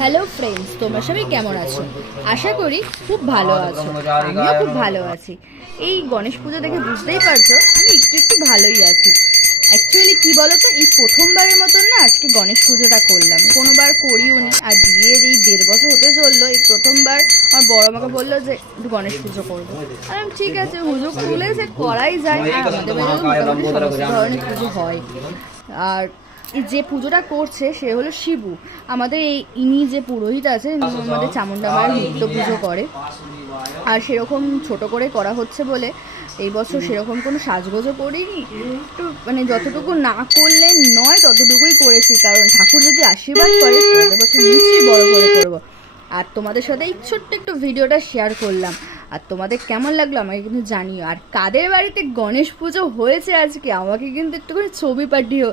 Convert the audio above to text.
Hello friends, তোমরা সবাই কেমন আছো? আশা করি খুব ভালো আছো। আমিও খুব ভালো আছি। এই গণেশ পুজো দেখে বুঝতেই পারছো আমি একটু একটু ভালোই আছি। অ্যাকচুয়ালি কি বলতো, এই প্রথমবারের মতন না আজকে গণেশ পুজোটা করলাম, কোনোবার করিও নি। আর বিয়ের এই 1.5 বছর হতে চললো, এই প্রথমবার আমার বড় মাকে বললো যে একটু গণেশ পুজো করবো। আর ঠিক আছে, হুজুক তুলেছে, করাই যায়। আর আমাদের বাড়িতেও মোটামুটি সমস্ত ধরনের পুজো হয়। আর যে পুজোটা করছে সে হলো শিবু। আমাদের ইনি যে পুরোহিত আছে, আমাদের চামুন্ডা মায়ের নিত্য পুজো করে। আর সেরকম ছোট করে করা হচ্ছে বলে এই বছর সেরকম কোনো সাজগোজও করিনি। একটু মানে যতটুকু না করলে নয় ততটুকুই করেছি, কারণ ঠাকুর যদি আশীর্বাদ করে পরের বছর নিশ্চয়ই বড় করে করবো। আর তোমাদের সাথে এই ছোট্ট একটু ভিডিওটা শেয়ার করলাম। আর তোমাদের কেমন লাগলো আমাকে কিন্তু জানিও। আর কাদের বাড়িতে গণেশ পুজো হয়েছে আজকে আমাকে কিন্তু একটুখানি ছবি পাঠিও।